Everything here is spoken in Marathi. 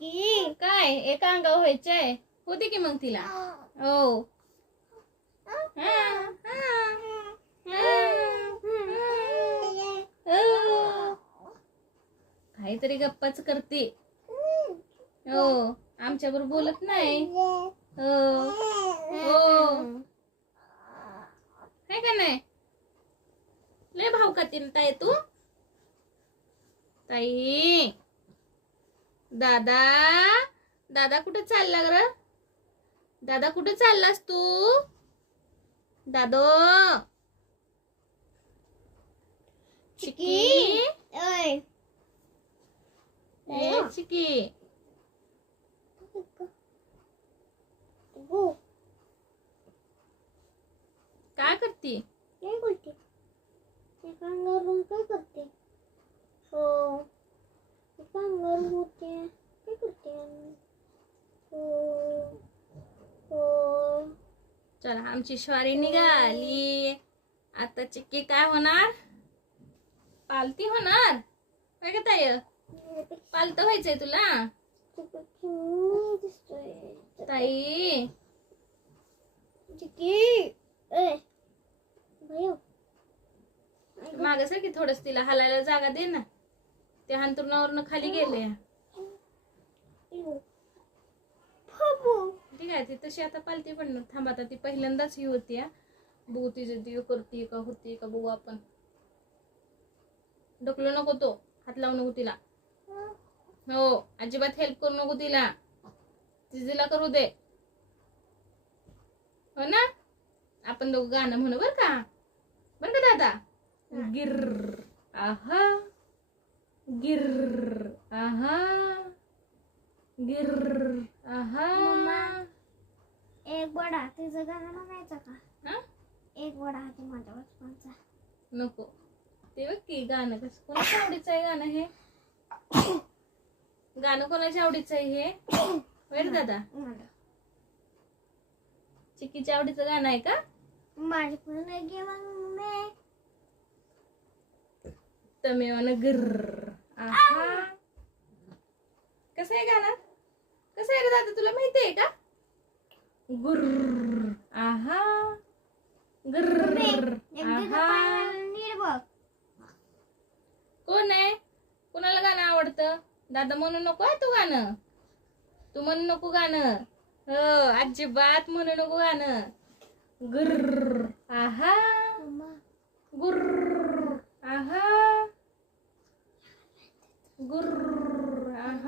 चिकी काय एका अंगावर व्हायचंय होते की मग तिला हो काहीतरी गप्पाच करते हो आमच्याबरोबर बोलत नाही हो हो काय का नाही लय भाव खातील ताई तू ताई दादा दादा कुठे चालला ग दादा कुठे चाललास तू दादो चिकी ओय ए चिकी काय करते काय करते एका अंगावरून काय करते हो एका अंगावर होते काय करते हो हो चला आमची स्वारी निघाली आता चिक्की काय होणार पालती होणार काय का ताई पालत व्हायचंय तुला ताई चिकी ए भयो मागासारखी थोडस तिला हलायला जागा दे ना ते अंतरुणावरनं खाली गेले ठीक आहे ती तशी आता पालती पण थांब आता ती पहिल्यांदाच ही होती बघू तिची ती करते का होती का बघू आपण ढकलू नको तो हात लावू नको तिला हो अजिबात हेल्प करू नको तिला तिला करू दे हो ना आपण दोघं गाणं म्हणू बर का दादा गिर आहा गिर आहा गिर आहा एक बडा तिचं गाणं म्हणायचं का हा एक बडा हाती माझ्या बचपनचा नको ते बघ की गाणं कसं कोणाच्या आवडीचं आहे गाणं हे गाणं कोणाच्या आवडीचं आहे हे वेळ दादा चिक्कीच्या आवडीचं गाणं आहे का माझी पण गे मग मी तमे गिर आहा कसं आहे गाणं कसं आहे रे दादा तुला माहिती आहे का गुर आहा गिर आहा नीट बघ कोण आहे कोणाला गाणं आवडतं दादा म्हणू नको आहे तू गाणं तू म्हणू नको गाणं हो अजिबात म्हणू नको गाणं गुर आहा गुर आहा गुर आहा